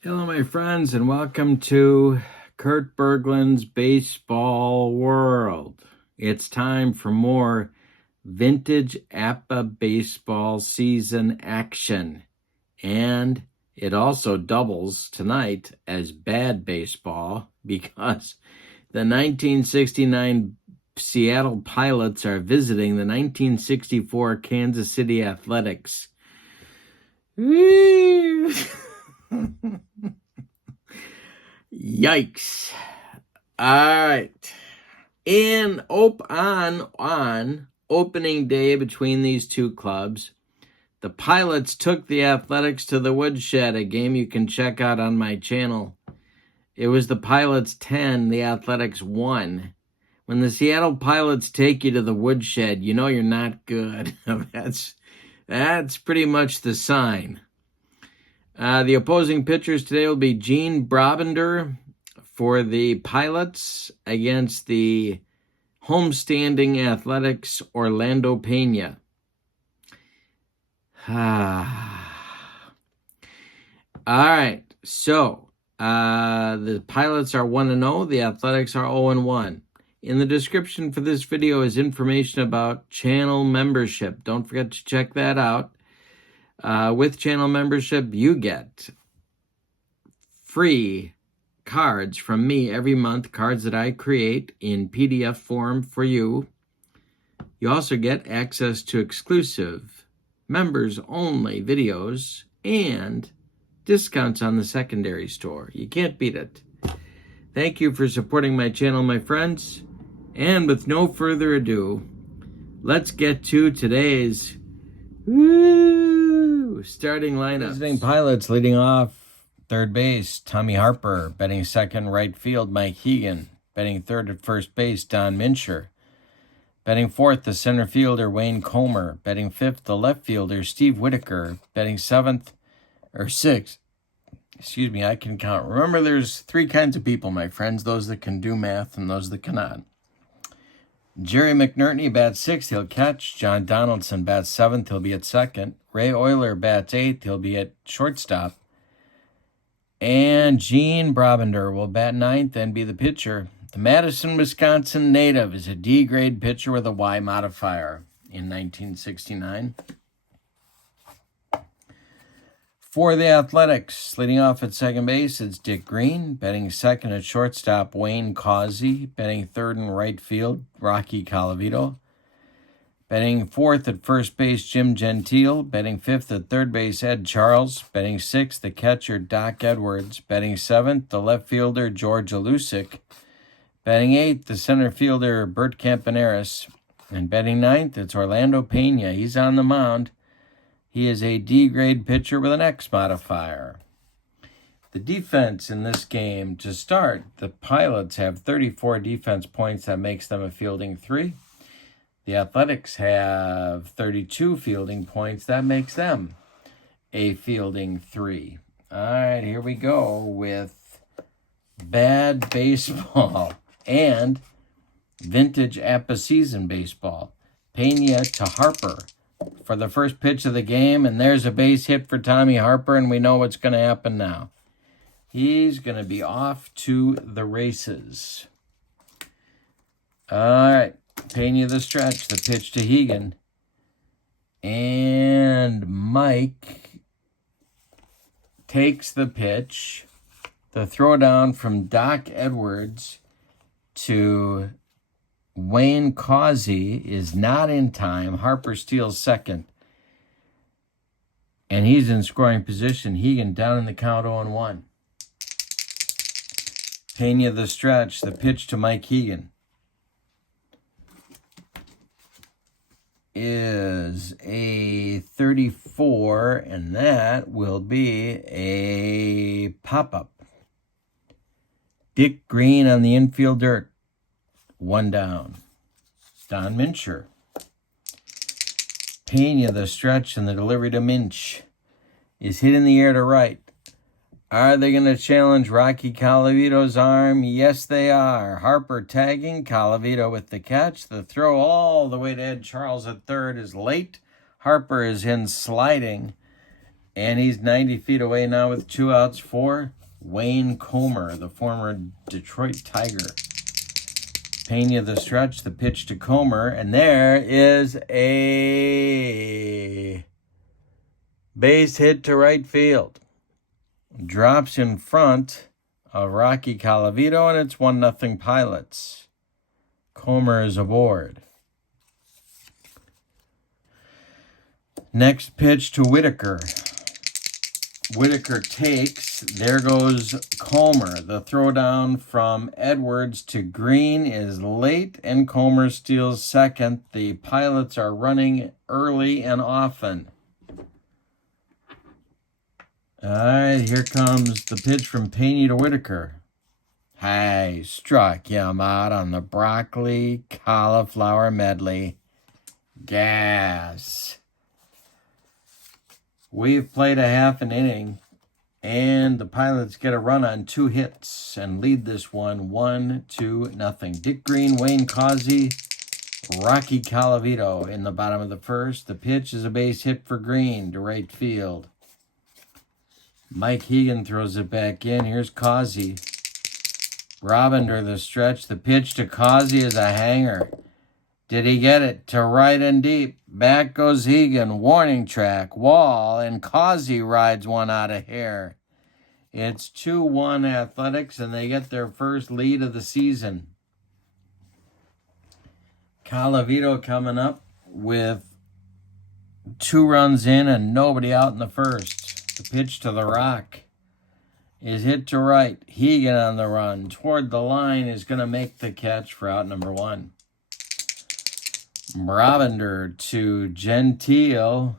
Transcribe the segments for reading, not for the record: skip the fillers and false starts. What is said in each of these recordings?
Hello, my friends, and welcome to Kurt Berglund's Baseball World. It's time for more vintage APBA baseball season action. And it also doubles tonight as bad baseball because the 1969 Seattle Pilots are visiting the 1964 Kansas City Athletics. Yikes. All right. And on opening day between these two clubs, the Pilots took the Athletics to the Woodshed, a game you can check out on my channel. It was the Pilots 10, the Athletics 1. When the Seattle Pilots take you to the Woodshed, you know you're not good. That's pretty much the sign. The opposing pitchers today will be Gene Brabender for the Pilots against the homestanding Athletics Orlando Peña. All right, so the Pilots are 1-0, the Athletics are 0-1. In the description for this video is information about channel membership. Don't forget to check that out. With channel membership, you get free cards from me every month, cards that I create in PDF form for you. You also get access to exclusive members-only videos and discounts on the secondary store. You can't beat it. Thank you for supporting my channel, my friends. And with no further ado, let's get to today's starting lineup. Visiting Pilots leading off third base, Tommy Harper. Batting second, right field, Mike Hegan. Batting third at first base, Don Mincher. Batting fourth, the center fielder, Wayne Comer. Batting fifth, the left fielder, Steve Whitaker. Batting sixth, I can count. Remember, there's three kinds of people, my friends. Those that can do math and those that cannot. Jerry McNerney bats sixth, he'll catch. John Donaldson bats seventh, he'll be at second. Ray Euler bats eighth, he'll be at shortstop. And Gene Brabender will bat ninth and be the pitcher. The Madison, Wisconsin native is a D-grade pitcher with a Y modifier in 1969. For the Athletics, leading off at second base, it's Dick Green. Batting second at shortstop, Wayne Causey. Batting third in right field, Rocky Colavito. Batting fourth at first base, Jim Gentile. Batting fifth at third base, Ed Charles. Batting sixth, the catcher, Doc Edwards. Batting seventh, the left fielder, George Alusic. Batting eighth, the center fielder, Bert Campaneris. And batting ninth, it's Orlando Peña. He's on the mound. He is a D-grade pitcher with an X modifier. The defense in this game, to start, the Pilots have 34 defense points. That makes them a fielding 3. The Athletics have 32 fielding points. That makes them a fielding 3. All right, here we go with bad baseball and vintage APBA season baseball. Peña to Harper for the first pitch of the game, and there's a base hit for Tommy Harper, and we know what's going to happen now. He's going to be off to the races. All right, Peña the stretch, the pitch to Hegan. And Mike takes the pitch. The throw down from Doc Edwards to Wayne Causey is not in time. Harper steals second. And he's in scoring position. Hegan down in the count 0-1. Peña the stretch, the pitch to Mike Hegan is a 34, and that will be a pop-up. Dick Green on the infield dirt. 1 down. Don Mincher. Peña, the stretch, and the delivery to Minch is hit in the air to right. Are they going to challenge Rocky Colavito's arm? Yes, they are. Harper tagging, Colavito with the catch. The throw all the way to Ed Charles at third is late. Harper is in sliding, And he's 90 feet away now with 2 outs for Wayne Comer, the former Detroit Tiger. Peña the stretch, the pitch to Comer, and there is a base hit to right field. Drops in front of Rocky Colavito, and it's 1-0 Pilots. Comer is aboard. Next pitch to Whitaker. Whitaker takes. There goes Comer. The throwdown from Edwards to Green is late, and Comer steals second. The Pilots are running early and often. All right, here comes the pitch from Peña to Whitaker. Hey, struck him out on the broccoli cauliflower medley. Gas. We've played a half an inning, and the Pilots get a run on 2 hits and lead this one 1-0. Dick Green, Wayne Causey, Rocky Colavito in the bottom of the first. The pitch is a base hit for Green to right field. Mike Hegan throws it back in. Here's Causey. Brabender the stretch. The pitch to Causey is a hanger. Did he get it to right and deep? Back goes Hegan. Warning track, wall, and Causey rides one out of here. It's 2-1 Athletics, and they get their first lead of the season. Colavito coming up with 2 runs in and nobody out in the first. The pitch to the Rock is hit to right. Hegan on the run. Toward the line is going to make the catch for out number 1. Brabender to Gentile.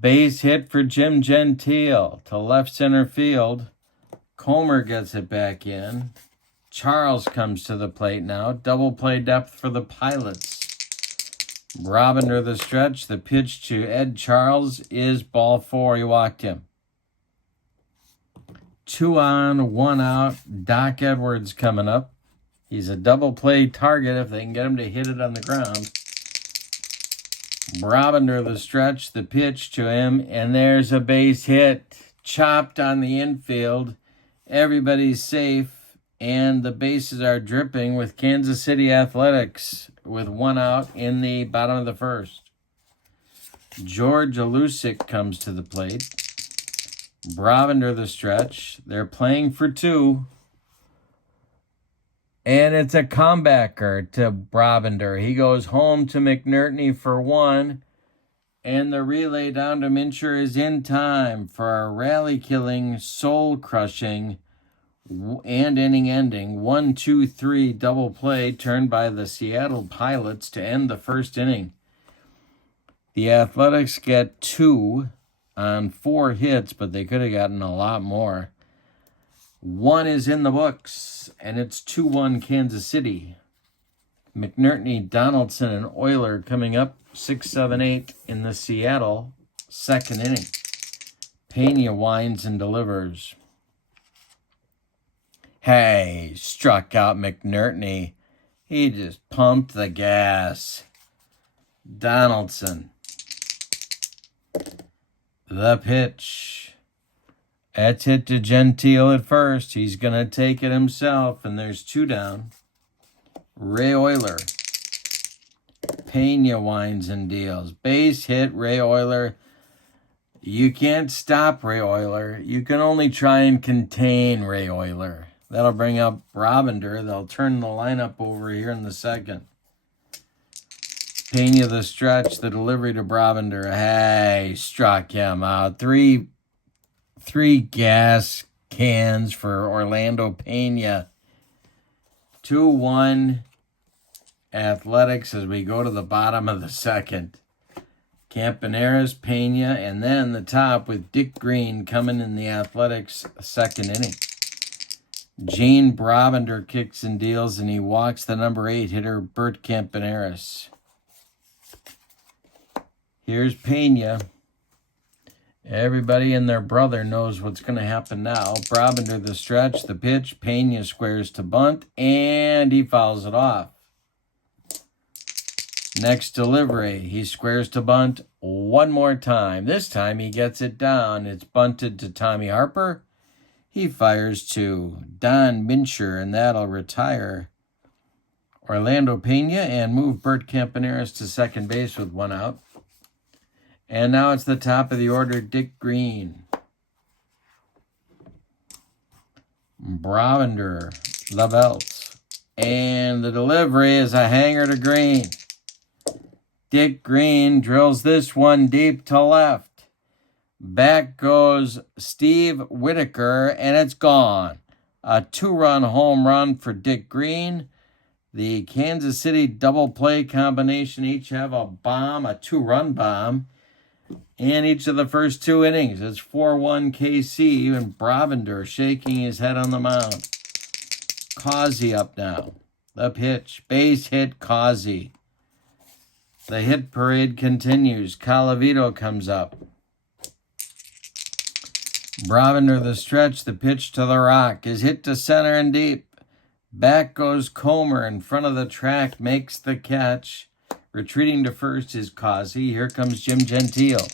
Base hit for Jim Gentile to left center field. Comer gets it back in. Charles comes to the plate now. Double play depth for the Pilots. Brabender the stretch. The pitch to Ed Charles is ball 4. He walked him. 2 on, 1 out. Doc Edwards coming up. He's a double play target if they can get him to hit it on the ground. Brabender the stretch, the pitch to him, and there's a base hit. Chopped on the infield. Everybody's safe, and the bases are dripping with Kansas City Athletics with 1 out in the bottom of the first. George Alusic comes to the plate. Brabender the stretch. They're playing for 2. And it's a comebacker to Brabender. He goes home to McNertney for 1. And the relay down to Mincher is in time for a rally-killing, soul-crushing, and inning-ending 1-2-3 double play turned by the Seattle Pilots to end the first inning. The Athletics get 2 on 4 hits, but they could have gotten a lot more. 1 is in the books, and it's 2-1 Kansas City. McNertney, Donaldson, and Euler coming up 6, 7, 8 in the Seattle second inning. Peña winds and delivers. Hey, struck out McNertney. He just pumped the gas. Donaldson. The pitch. That's hit to Gentile at first. He's going to take it himself, and there's 2 down. Ray Euler. Peña winds and deals. Base hit, Ray Euler. You can't stop Ray Euler. You can only try and contain Ray Euler. That'll bring up Brabender. They'll turn the lineup over here in the second. Peña the stretch, the delivery to Brabender. Hey, struck him out. Three gas cans for Orlando Peña. 2-1 Athletics as we go to the bottom of the second. Campaneris, Peña, and then the top with Dick Green coming in the Athletics second inning. Gene Brabender kicks and deals, and he walks the number 8 hitter, Bert Campaneris. Here's Peña. Everybody and their brother knows what's going to happen now. Brabender the stretch, the pitch. Peña squares to bunt, and he fouls it off. Next delivery, he squares to bunt. one more time. This time he gets it down. It's bunted to Tommy Harper. He fires to Don Mincher, and that'll retire Orlando Peña and move Bert Campaneris to second base with one out. And now it's the top of the order, Dick Green. Brabender, the belt. And the delivery is a hanger to Green. Dick Green drills this one deep to left. Back goes Steve Whitaker, and it's gone. A 2-run home run for Dick Green. The Kansas City double play combination each have a bomb, a 2-run bomb, in each of the first 2 innings. It's 4-1 KC, and Brabender shaking his head on the mound. Causey up now. The pitch, base hit Causey. The hit parade continues. Colavito comes up. Brabender the stretch, the pitch to the rock is hit to center and deep. Back goes Comer in front of the track, makes the catch. Retreating to first is Causey. Here comes Jim Gentile.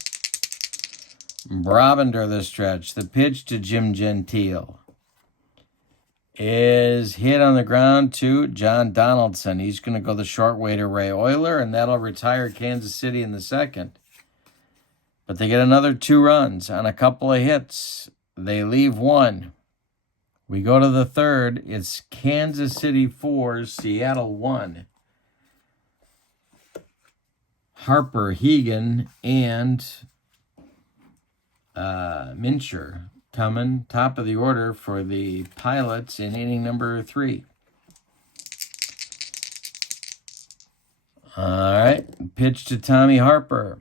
Brabender the stretch, the pitch to Jim Gentile is hit on the ground to John Donaldson. He's going to go the short way to Ray Euler, and that'll retire Kansas City in the second. But they get another 2 runs on a couple of hits. They leave 1. We go to the third. It's Kansas City 4, Seattle 1. Harper, Hegan, and Mincher coming top of the order for the Pilots in inning number 3. All right, pitch to Tommy Harper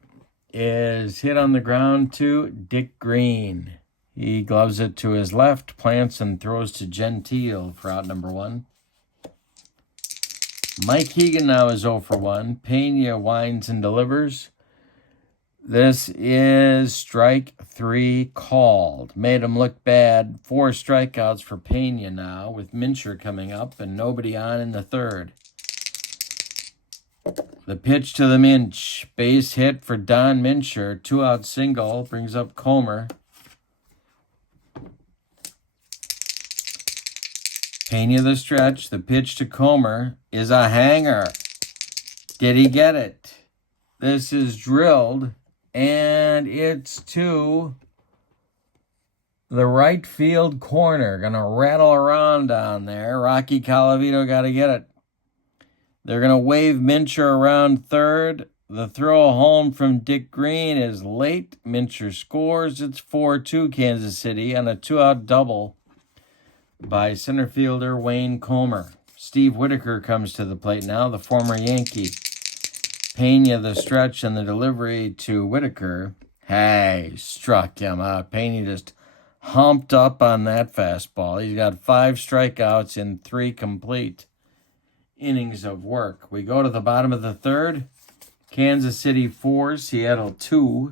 is hit on the ground to Dick Green. He gloves it to his left, plants and throws to Gentile for out number 1. Mike Hegan now is 0 for 1. Peña winds and delivers. This is strike 3 called. Made him look bad. 4 strikeouts for Peña now, with Mincher coming up and nobody on in the third. The pitch to the Minch. Base hit for Don Mincher. 2-out single. Brings up Comer. Peña the stretch. The pitch to Comer is a hanger. Did he get it? This is drilled, and it's to the right field corner. Gonna rattle around down there. Rocky Colavito got to get it. They're going to wave Mincher around third. The throw home from Dick Green is late. Mincher scores. It's 4-2 Kansas City on a 2-out double by center fielder Wayne Comer. Steve Whitaker comes to the plate now, the former Yankee. Peña the stretch and the delivery to Whitaker. Hey, struck him out. Peña just humped up on that fastball. He's got 5 strikeouts in 3 complete innings of work. We go to the bottom of the third. Kansas City 4, Seattle 2.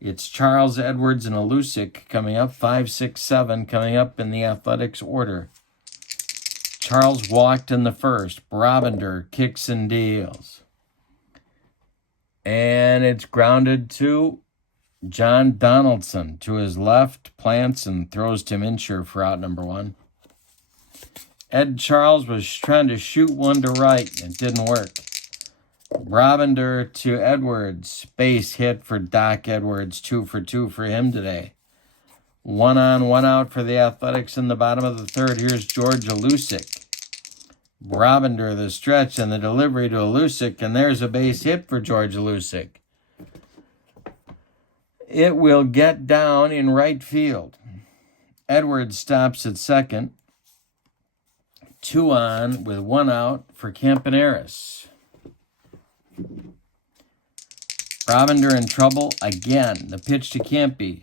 It's Charles, Edwards, and Alusic coming up. 5, 6, 7 coming up in the Athletics order. Charles walked in the first. Brabender kicks and deals. And it's grounded to John Donaldson. To his left, plants and throws to Mincher for out number 1. Ed Charles was trying to shoot one to right. It didn't work. Brabender to Edwards. Base hit for Doc Edwards. 2 for 2 for him today. 1 on, 1 out for the Athletics in the bottom of the third. Here's George Alusic. Brabender the stretch and the delivery to Alusic. And there's a base hit for George Alusic. It will get down in right field. Edwards stops at second. 2 on with 1 out for Campaneris. Brabender in trouble again. The pitch to Campy.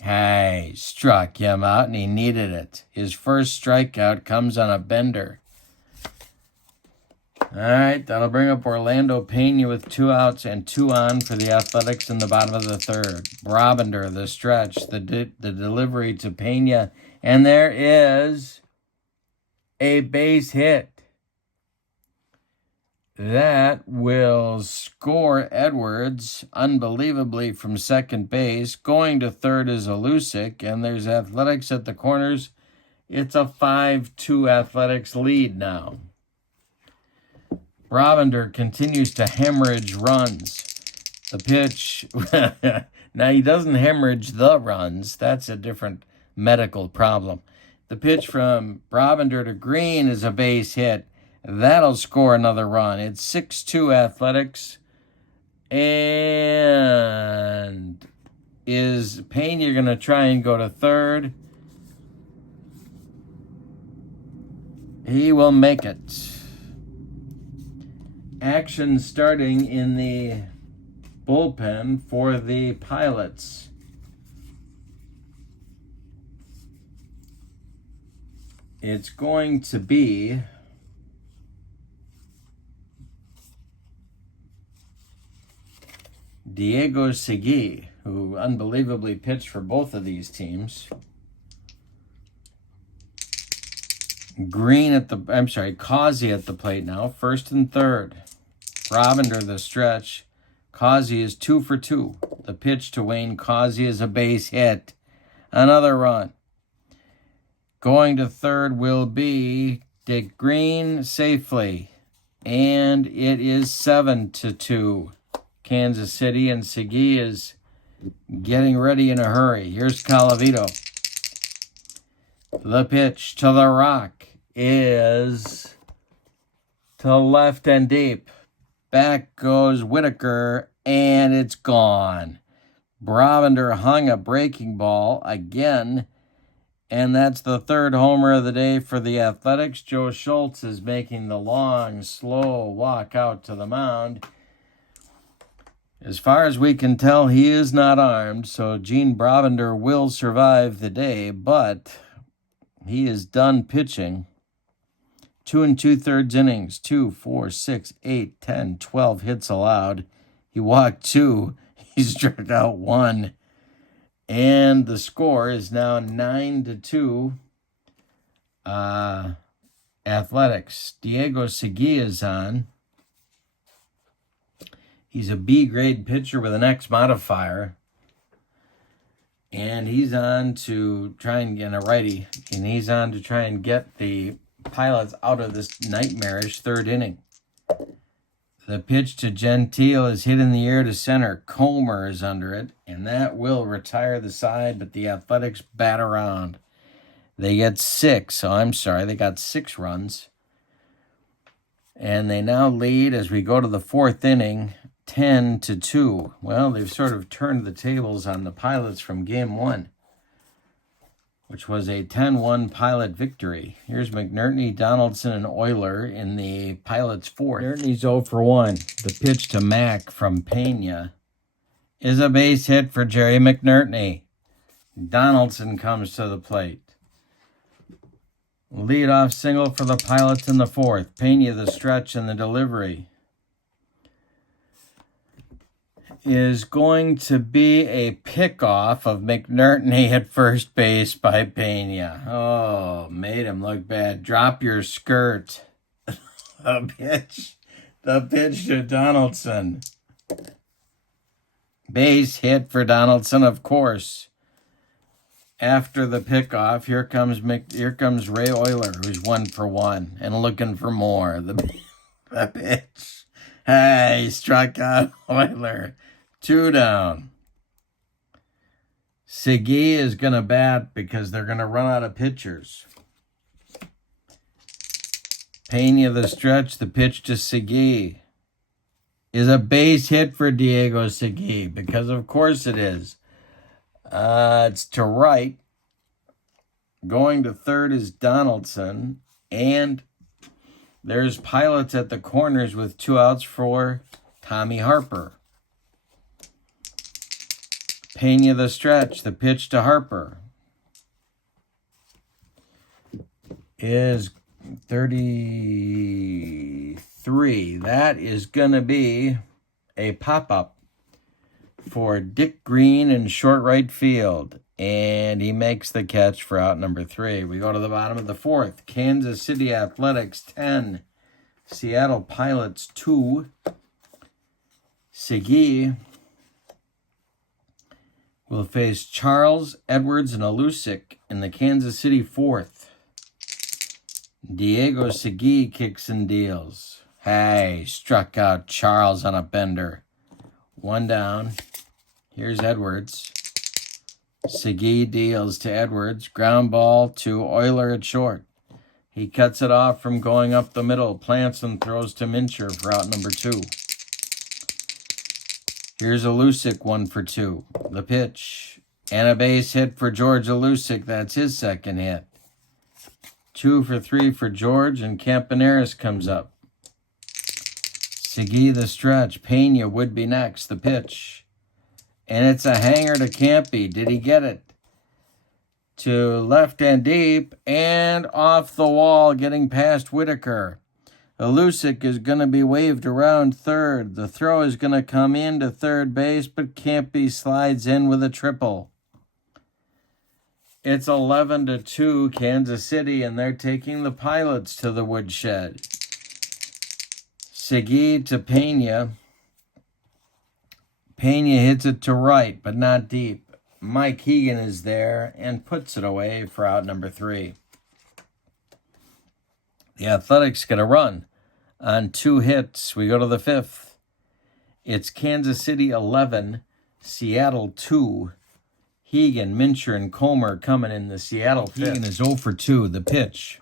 Hey, struck him out and he needed it. His first strikeout comes on a bender. All right, that'll bring up Orlando Peña with 2 outs and 2 on for the Athletics in the bottom of the third. Brabender, the stretch, the delivery to Peña, and there is a base hit. That will score Edwards unbelievably from second base. Going to third is Alusic, and there's Athletics at the corners. It's a 5-2 Athletics lead now. Brabender continues to hemorrhage runs. The pitch, now he doesn't hemorrhage the runs. That's a different medical problem. The pitch from Brabender to Green is a base hit. That'll score another run. It's 6-2 Athletics. And is Peña going to try and go to third? He will make it. Action starting in the bullpen for the Pilots. It's going to be Diego Segui, who unbelievably pitched for both of these teams. Causey at the plate now, first and third. Brabender the stretch. Causey is 2 for 2. The pitch to Wayne Causey is a base hit. Another run. Going to third will be Dick Green safely. And it is 7-2. Kansas City, and Segui is getting ready in a hurry. Here's Colavito. The pitch to the Rock is to left and deep. Back goes Whitaker, and it's gone. Brabender hung a breaking ball again, and that's the third homer of the day for the Athletics. Joe Schultz is making the long, slow walk out to the mound. As far as we can tell, he is not armed, so Gene Brabender will survive the day, but he is done pitching. 2 2/3 innings, 2, 4, 6, 8, 10, 12 hits allowed. He walked 2. He struck out 1. And the score is now 9-2. Athletics. Diego Segui is on. He's a B-grade pitcher with an X modifier. And he's on to try and get a righty. And he's on to try and get the Pilots out of this nightmarish third inning. The pitch to Gentile is hit in the air to center. Comer is under it. And that will retire the side, but the Athletics bat around. They get 6. They got 6 runs. And they now lead as we go to the fourth inning, 10-2. Well, they've sort of turned the tables on the Pilots from game 1, which was a 10-1 Pilot victory. Here's McNertney, Donaldson, and Euler in the Pilots' fourth. McNertney's 0 for 1. The pitch to Mack from Peña is a base hit for Jerry McNertney. Donaldson comes to the plate. Leadoff single for the Pilots in the fourth. Peña the stretch and the delivery is going to be a pickoff of McNertney at first base by Peña. Oh, made him look bad. Drop your skirt. The pitch to Donaldson. Base hit for Donaldson, of course. After the pickoff, here comes Ray Euler, who's 1 for 1 and looking for more. The pitch. Hey, struck out Euler. 2 down. Segui is going to bat because they're going to run out of pitchers. Peña the stretch, the pitch to Segui is a base hit for Diego Segui, because of course it is. It's to right. Going to third is Donaldson, and there's Pilots at the corners with 2 outs for Tommy Harper. Peña the stretch, the pitch to Harper is 33. That is going to be a pop-up for Dick Green in short right field. And he makes the catch for out number 3. We go to the bottom of the fourth. Kansas City Athletics 10. Seattle Pilots 2. Segui will face Charles, Edwards, and Alusik in the Kansas City 4th. Diego Segui kicks and deals. Hey, struck out Charles on a bender. 1 down. Here's Edwards. Segui deals to Edwards. Ground ball to Euler at short. He cuts it off from going up the middle. Plants and throws to Mincher for out number 2. Here's Alusik 1 for 2. The pitch. And a base hit for George Alusik. That's his second hit. 2 for 3 for George, and Campaneris comes up. Segui the stretch. Peña would be next. The pitch. And it's a hanger to Campy. Did he get it? To left and deep, and off the wall, getting past Whitaker. Alusik is going to be waved around third. The throw is going to come into third base, but Campy slides in with a triple. It's 11-2 Kansas City, and they're taking the Pilots to the woodshed. Segui to Peña. Peña hits it to right, but not deep. Mike Hegan is there and puts it away for out number 3. The Athletics get a run on 2 hits. We go to the 5th. It's Kansas City 11, Seattle 2. Hegan, Mincher, and Comer coming in the Seattle 5th. Hegan is 0 for 2. The pitch.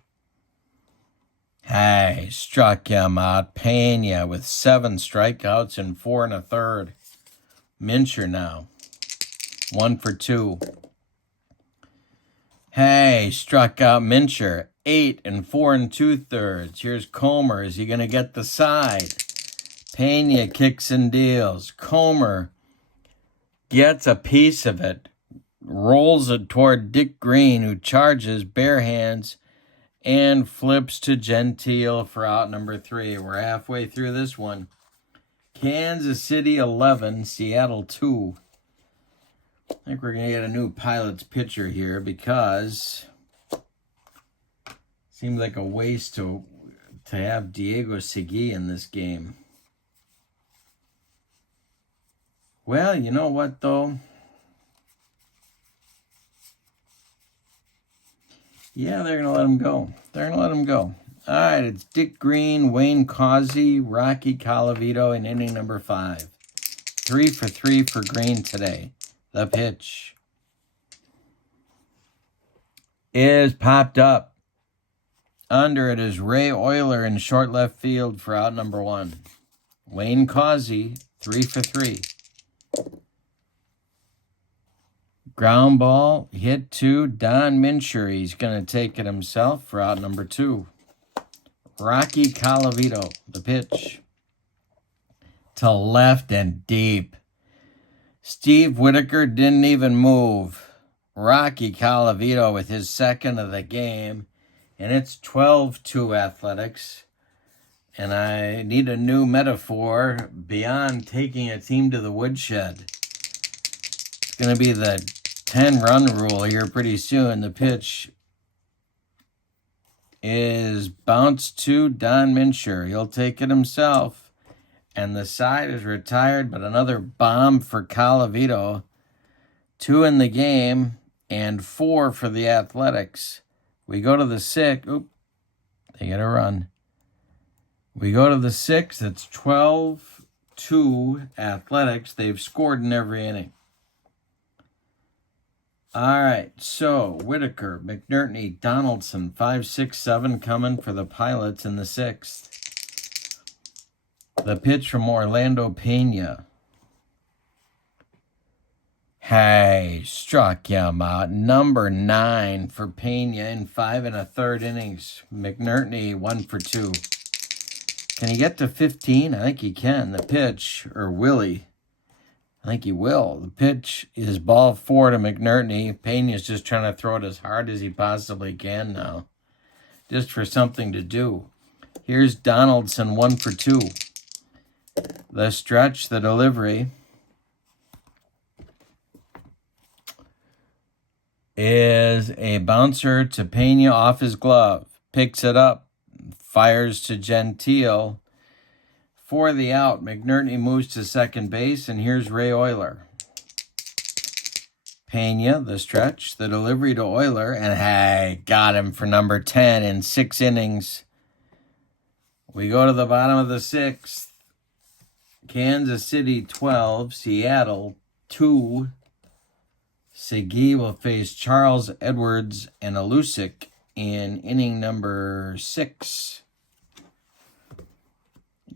Hey, struck him out. Peña with 7 strikeouts and 4 1/3. Mincher now. 1 for 2. Hey, struck out Mincher. 8 and 4 2/3. Here's Comer. Is he going to get the side? Peña kicks and deals. Comer gets a piece of it. Rolls it toward Dick Green, who charges bare hands and flips to Gentile for out number 3. We're halfway through this one. Kansas City 11, Seattle 2. I think we're going to get a new Pilots pitcher here because it seems like a waste to have Diego Segui in this game. Well, you know what, though? Yeah, they're going to let him go. They're going to let him go. All right, it's Dick Green, Wayne Causey, Rocky Colavito in inning number 5. 3 for 3 for Green today. The pitch is popped up. Under it is Ray Euler in short left field for out number 1. Wayne Causey, 3 for 3. Ground ball hit to Don Mincher. He's going to take it himself for out number 2. Rocky Colavito, the pitch. To left and deep. Steve Whitaker didn't even move. Rocky Colavito with his second of the game. And it's 12-2 Athletics. And I need a new metaphor beyond taking a team to the woodshed. It's going to be the 10-run rule here pretty soon. The pitch is bounced to Don Mincher. He'll take it himself. And the side is retired, but another bomb for Colavito. 2 in the game and 4 for the Athletics. We go to the 6th. Oop, they get a run. We go to the 6th. It's 12-2 Athletics. They've scored in every inning. All right, so Whitaker, McNertney, Donaldson, 5, 6, 7 coming for the Pilots in the 6th. The pitch from Orlando Peña. Hey, struck him out. Number 9 for Peña in 5 1/3 innings. McNertney, 1 for 2. Can he get to 15? I think he can. The pitch, or will he? I think he will. The pitch is ball 4 to McNertney. Peña's just trying to throw it as hard as he possibly can now. Just for something to do. Here's Donaldson, 1 for 2. The stretch, the delivery is a bouncer to Peña off his glove. Picks it up. fires to Gentile. For the out, McNerney moves to second base, and here's Ray Euler. Peña, the stretch, the delivery to Euler, and hey, got him for number 10 in 6 innings. We go to the bottom of the 6th. Kansas City 12, Seattle 2. Segui will face Charles Edwards and Alusic in inning number 6.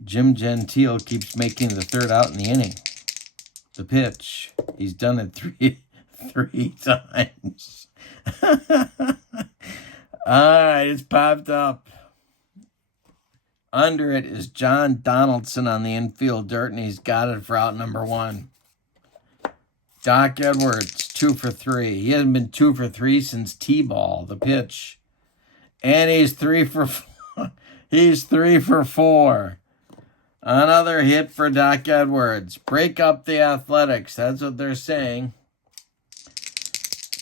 Jim Gentile keeps making the third out in the inning. The pitch. He's done it three times. All right, it's popped up. Under it is John Donaldson on the infield dirt, and he's got it for out number 1. Doc Edwards, 2 for 3. He hasn't been 2 for 3 since T-ball, the pitch. And he's 3 for 4. He's 3 for 4. Another hit for Doc Edwards. Break up the Athletics. That's what they're saying.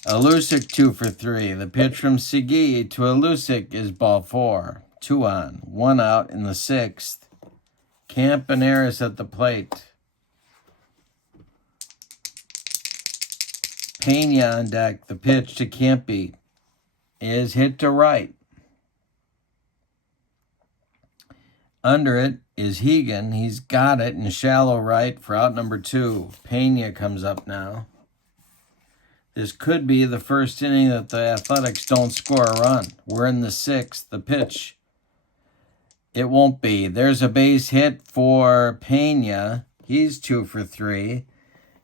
Alusic 2 for 3. The pitch from Segui to Alusic is ball 4. 2 on, 1 out in the 6th. Campaneris at the plate. Peña on deck. The pitch to Campy is hit to right. Under it is Hegan. He's got it in shallow right for out number 2. Peña comes up now. This could be the first inning that the Athletics don't score a run. We're in the 6th. The pitch. It won't be. There's a base hit for Peña. He's 2 for 3.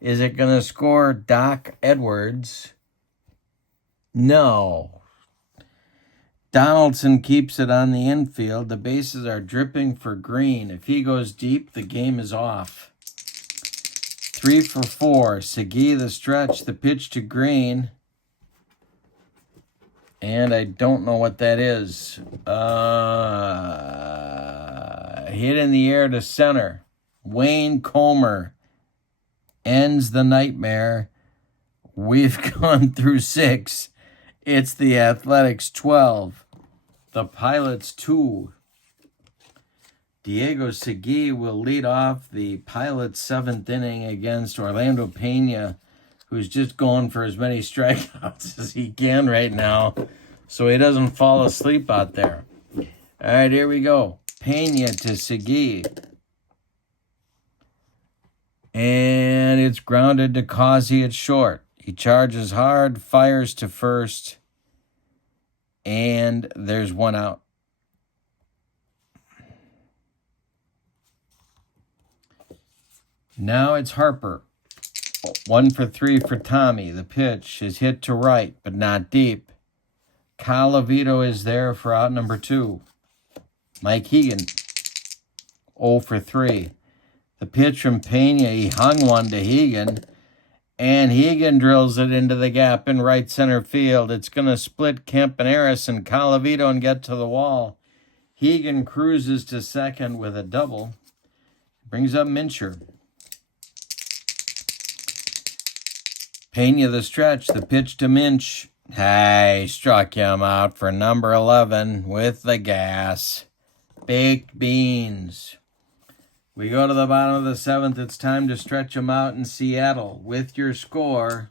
Is it going to score Doc Edwards? No. Donaldson keeps it on the infield. The bases are dripping for Green. If he goes deep, the game is off. 3 for 4. Segui the stretch. The pitch to Green. And I don't know what that is. Hit in the air to center. Wayne Comer ends the nightmare. We've gone through 6. It's the Athletics 12. The Pilots 2. Diego Segui will lead off the Pilots' 7th inning against Orlando Peña, who's just going for as many strikeouts as he can right now, so he doesn't fall asleep out there. All right, here we go. Peña to Segui. And it's grounded to Causey at short. He charges hard, fires to first, and there's 1 out. Now it's Harper. 1 for 3 for Tommy. The pitch is hit to right, but not deep. Colavito is there for out number 2. Mike Hegan, 0 for 3. The pitch from Peña, he hung one to Hegan, and Hegan drills it into the gap in right center field. It's going to split Campaneris and Colavito and get to the wall. Hegan cruises to second with a double. Brings up Mincher. Peña the stretch, the pitch to Minch. Hey, struck him out for number 11 with the gas. Baked beans. We go to the bottom of the 7th. It's time to stretch them out in Seattle. With your score,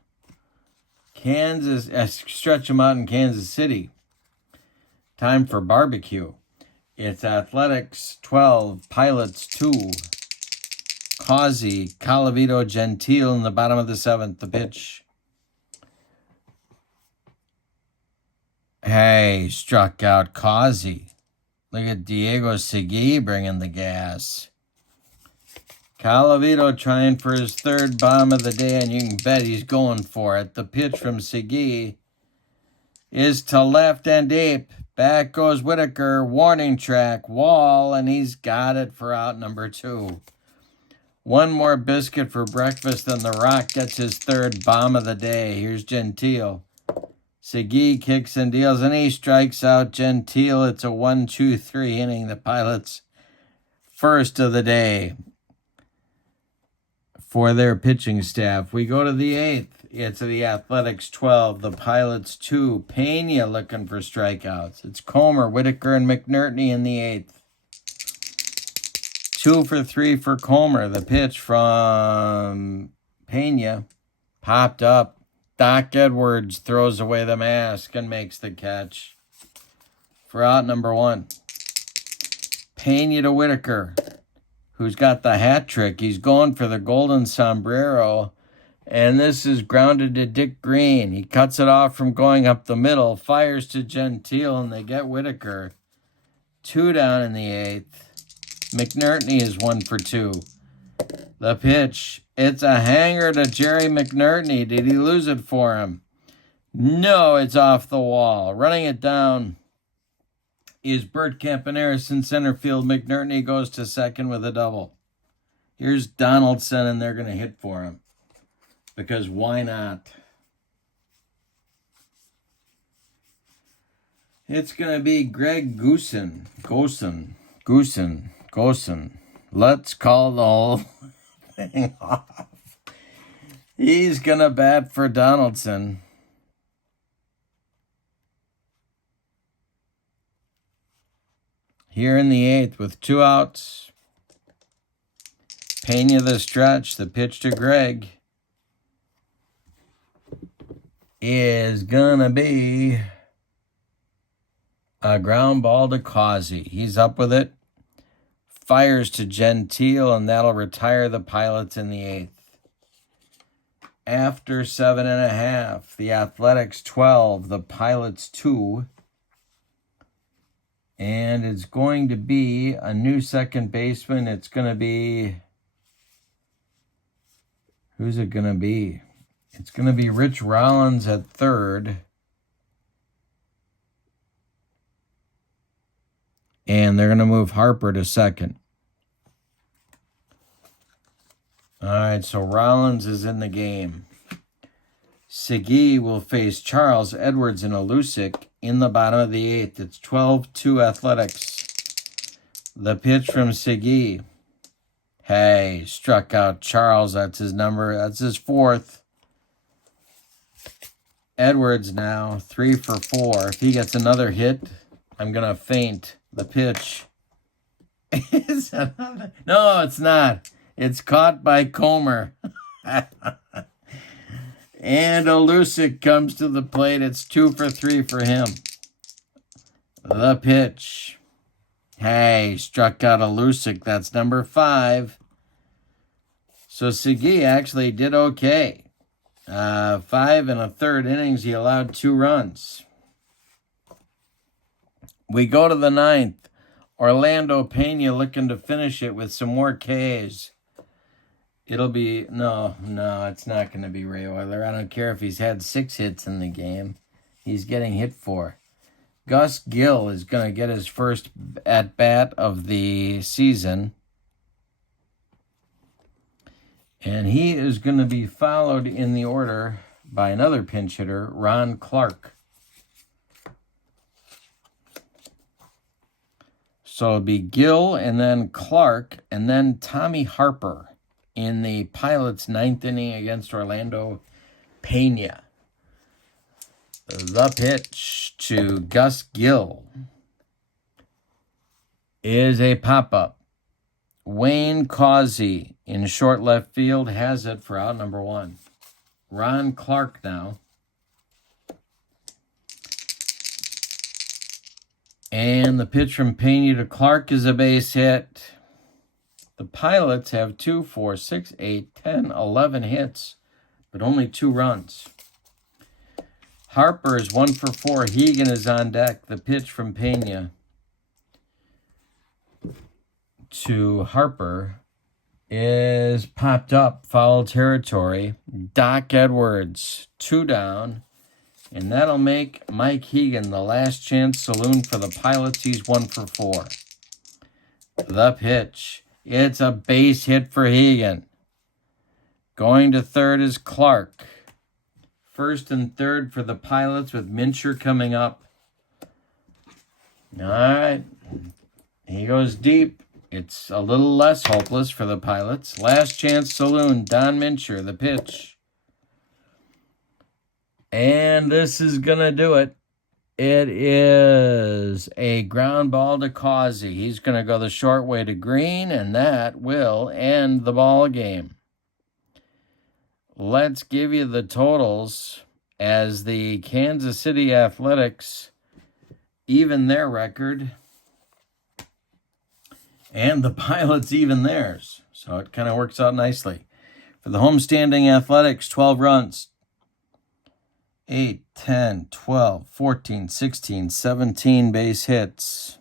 stretch them out in Kansas City. Time for barbecue. It's Athletics 12, Pilots 2. Causey, Colavito, Gentile in the bottom of the 7th. The pitch. Hey, struck out Causey. Look at Diego Segui bringing the gas. Colavito trying for his 3rd bomb of the day, and you can bet he's going for it. The pitch from Segui is to left and deep. Back goes Whitaker, warning track, wall, and he's got it for out number 2. 1 more biscuit for breakfast, and The Rock gets his 3rd bomb of the day. Here's Gentile. Segui kicks and deals, and he strikes out Gentile. It's a 1-2-3 inning. The Pilots' first of the day for their pitching staff. We go to the 8th. It's the Athletics 12, the Pilots 2. Peña looking for strikeouts. It's Comer, Whitaker, and McNertney in the 8th. 2 for 3 for Comer. The pitch from Peña popped up. Doc Edwards throws away the mask and makes the catch for out number 1. Peña to Whitaker, who's got the hat trick. He's going for the golden sombrero, and this is grounded to Dick Green. He cuts it off from going up the middle, fires to Gentile, and they get Whitaker. 2 down in the 8th. McNertney is 1 for 2. The pitch, it's a hanger to Jerry McNertney. Did he lose it for him? No, it's off the wall. Running it down is Bert Campaneris in center field. McNertney goes to second with a double. Here's Donaldson, and they're going to hit for him. Because why not? It's going to be Greg Goosen. Let's call the whole thing off. He's going to bat for Donaldson. Here in the 8th with 2 outs. Peña the stretch. The pitch to Greg is going to be a ground ball to Causey. He's up with it. Fires to Gentile, and that'll retire the Pilots in the 8th. After 7.5, the Athletics 12, the Pilots 2. And it's going to be a new second baseman. It's going to be... Who's it going to be? It's going to be Rich Rollins at third. And they're going to move Harper to second. All right, so Rollins is in the game. Segui will face Charles, Edwards, and Alusic in the bottom of the 8th. It's 12-2 Athletics. The pitch from Segui. Hey, struck out Charles. That's his number. That's his 4th. Edwards now, 3 for 4. If he gets another hit, I'm going to faint. The pitch. No, it's not. It's caught by Comer. And Alusic comes to the plate. It's 2 for 3 for him. The pitch. Hey, struck out Alusic. That's number 5. So Segui actually did okay. 5 1/3 innings. He allowed 2 runs. We go to the 9th. Orlando Peña looking to finish it with some more Ks. It'll be, no, it's not going to be Ray Euler. I don't care if he's had 6 hits in the game. He's getting hit for. Gus Gill is going to get his first at-bat of the season. And he is going to be followed in the order by another pinch hitter, Ron Clark. So it'll be Gill and then Clark and then Tommy Harper in the Pilots' 9th inning against Orlando Peña. The pitch to Gus Gill is a pop-up. Wayne Causey in short left field has it for out number 1. Ron Clark now. And the pitch from Peña to Clark is a base hit. The Pilots have 2, 4, 6, 8, 10, 11 hits, but only 2 runs. Harper is 1 for 4. Hegan is on deck. The pitch from Peña to Harper is popped up. Foul territory. Doc Edwards, 2 down. And that'll make Mike Hegan the last chance saloon for the Pilots. He's 1 for 4. The pitch. It's a base hit for Hegan. Going to third is Clark. First and third for the Pilots with Mincher coming up. All right. He goes deep. It's a little less hopeless for the Pilots. Last chance saloon, Don Mincher, the pitch. And this is going to do it. It is a ground ball to Causey. He's going to go the short way to green, and that will end the ball game. Let's give you the totals as the Kansas City Athletics even their record, and the Pilots even theirs. So it kind of works out nicely. For the homestanding Athletics, 12 runs. 8, 10, 12, 14, 16, 17 base hits.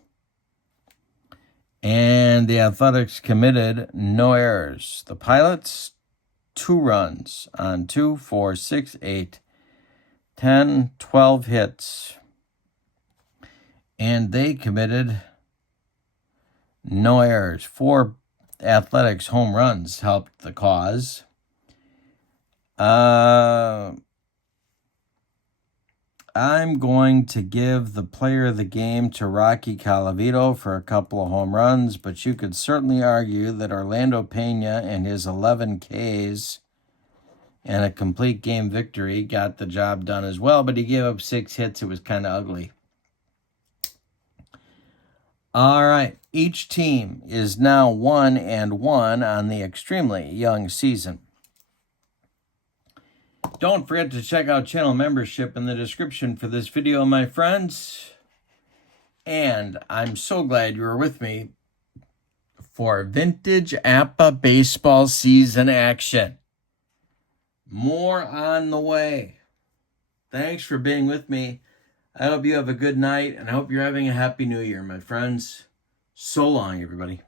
And the Athletics committed no errors. The Pilots, 2 runs on 2, 4, 6, 8, 10, 12 hits. And they committed no errors. 4 Athletics home runs helped the cause. I'm going to give the player of the game to Rocky Colavito for a couple of home runs, but you could certainly argue that Orlando Peña and his 11 Ks and a complete game victory got the job done as well, but he gave up 6 hits. It was kind of ugly. All right, each team is now 1-1 on the extremely young season. Don't forget to check out channel membership in the description for this video, my friends. And I'm so glad you were with me for vintage APBA baseball season action. More on the way. Thanks for being with me. I hope you have a good night, and I hope you're having a happy new year, my friends. So long, everybody.